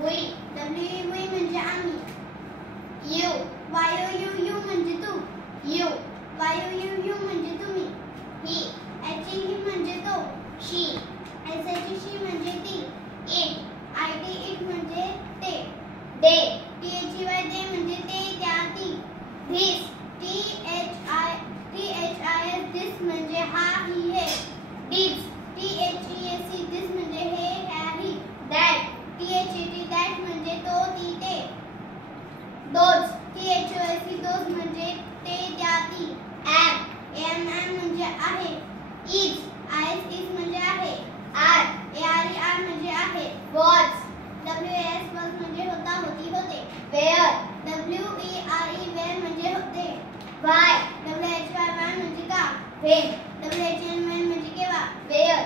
We. WE म्हणजे आम्ही. You. YOU म्हणजे तू. यू. YOU म्हणजे तुम्ही. ही. HE म्हणजे तो. शी. SHE म्हणजे ती. इट. IT म्हणजे ते. दे. THEY ते म्हणजे ते त्या ती. धिस. THIS धिस म्हणजे हा ही हे. डिड्स. THEAC धिस म्हणजे हे ह्या ही. दॅट. THAT दॅट म्हणजे तो ती ते. दोज. THOAC दोज म्हणजे ते त्या ती. am म्हणजे आहे. is म्हणजे आहे. are म्हणजे आहे. was म्हणजे होता होती होते. where were म्हणजे होते. why म्हणजे का. when म्हणजे केव्हा. where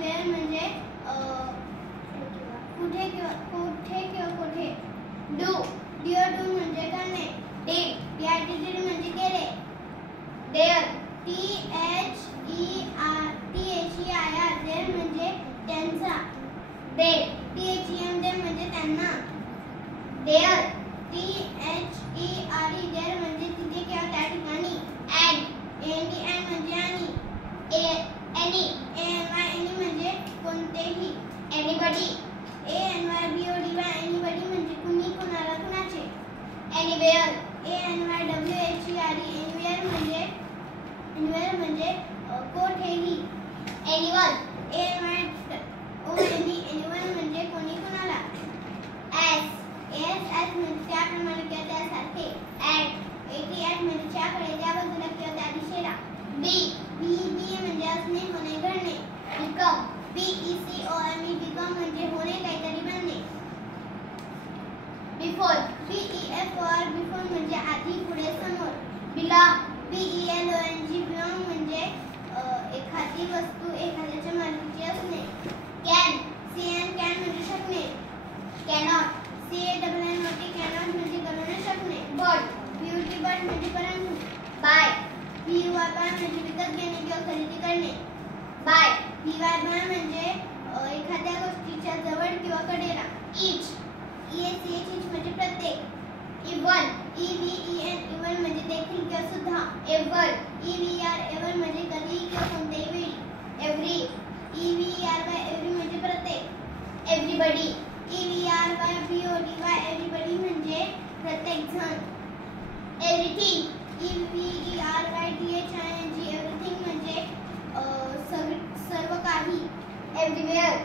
where म्हणजे कुठे कोठे. do म्हणजे करणे. did म्हणजे केले. there THEIR म्हणजे त्यांचा. THEM म्हणजे त्यांना. there THERE म्हणजे तिथे किंवा त्या ठिकाणी. and म्हणजे आणि. any म्हणजे कोणतेही. anybody anybody म्हणजे कुणी कोणाला कुणाचे. anywhere anywhere म्हणजे कोठेही. anyone anyone म्हणजे कोणी कोणाला. as म्हणजे त्याप्रमाणे किंवा त्यासारखे. at म्हणजे त्याकडे त्या बाजूला किंवा त्या दिशेला. be म्हणजे असणे होणे घडणे. become become म्हणजे होणे काहीतरी बनणे. before before म्हणजे आधी पुढे समोर. belong belong म्हणजे एखादी वस्तू एखाद्याच्या मालकीची असणे. can म्हणजे शकणे. cannot cannot म्हणजे करू न शकणे. but म्हणजे परंतु. buy म्हणजे विकत घेणे किंवा खरेदी करणे. buy म्हणजे एखाद्या गोष्टीच्या जवळ किंवा कडेला. each म्हणजे प्रत्येक. even म्हणजे देखील किंवा सुद्धा. ever म्हणजे कधी किंवा कोणत्याही वेळी. every म्हणजे प्रत्येक. everybody everybody म्हणजे प्रत्येक जण. everything everything म्हणजे सर्व काही. everywhere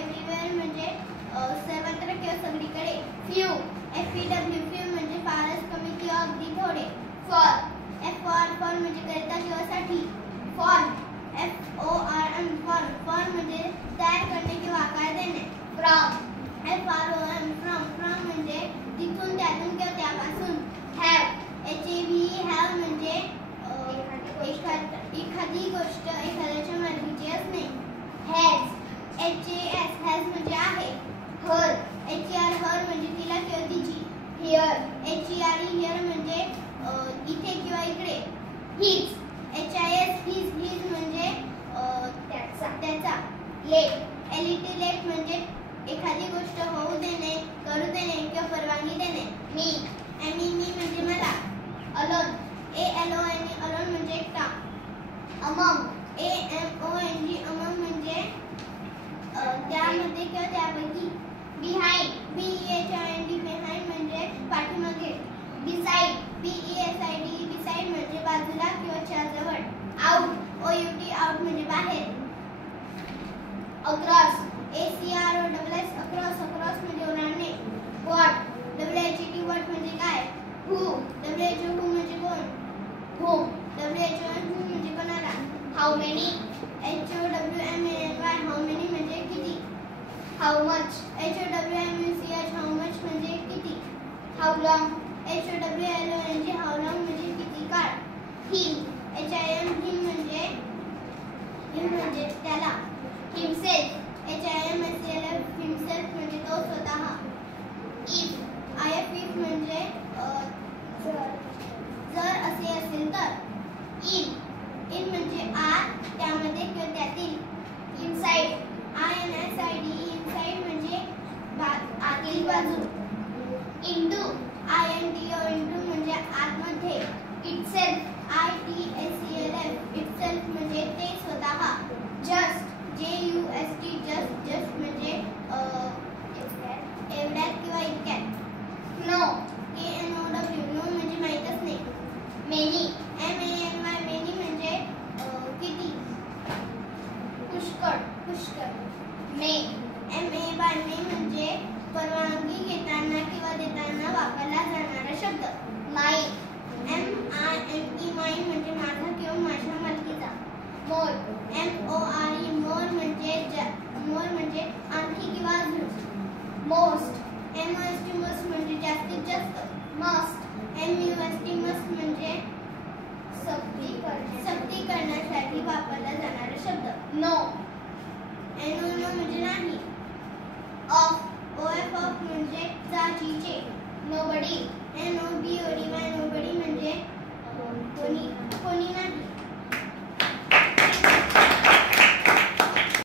everywhere म्हणजे सर्वत्र किंवा सगळीकडे. few म्हणजे फारच कमी किंवा अगदी थोडे. for म्हणजे करिता किंवा साठी. form form म्हणजे तयार करणे किंवा आकार देणे. from म्हणजे तिथून त्यातून किंवा त्यापासून. have म्हणजे एखादी गोष्ट एखाद्याच्या मालकीची असणे. has म्हणजे आहे. her म्हणजे तिला किंवा तिची. here म्हणजे इथे किंवा इकडे. his म्हणजे त्याचा. late म्हणजे एखादी गोष्ट होऊ देणे करू देणे किंवा परवानगी देणे. मी म्हणजे मला. alone म्हणजे एकटा. among म्हणजे त्यामध्ये किंवा त्यापैकी. behind म्हणजे पाठीमागे. beside म्हणजे बाजूला किंवा जवळ. out म्हणजे बाहेर. across across म्हणजे ओलांडणे. what म्हणजे काय. who म्हणजे कोण. whom म्हणजे कोणाला. how many how many म्हणजे किती. how much how much म्हणजे किती. how long how long म्हणजे किती काळ. him म्हणजे त्याला. himself himself म्हणजे तो स्वतः. if म्हणजे जर असे असेल तर. in म्हणजे आत त्यामध्ये किंवा त्यातील. inside बाजू. इंटू INTO इंटू म्हणजे आतमध्ये. इटसेल्फ ITSELF इटसेल्फ म्हणजे ते स्वतः. जस्ट JUST जस्ट जस्ट म्हणजे एवढ्यात किंवा इतक्यात. नो KNOW नो म्हणजे माहीतच नाही. मेनी MANY मेनी म्हणजे किती. पुष्कळ पुष्कळ. मे MA म्हणजे परवानगी घेताना किंवा देताना वापरला जाणारा शब्द. माईन MINE माईन म्हणजे माझा किंवा माझ्या मालकीचा. मोर MORE मोर म्हणजे आणखी किंवा अजून. मोस्ट MOST मोस्ट म्हणजे जास्तीत जास्त. मस्ट MUST मस्ट म्हणजे सक्ती करण्यासाठी वापरला जाणारा शब्द. नो NO नो म्हणजे नाही.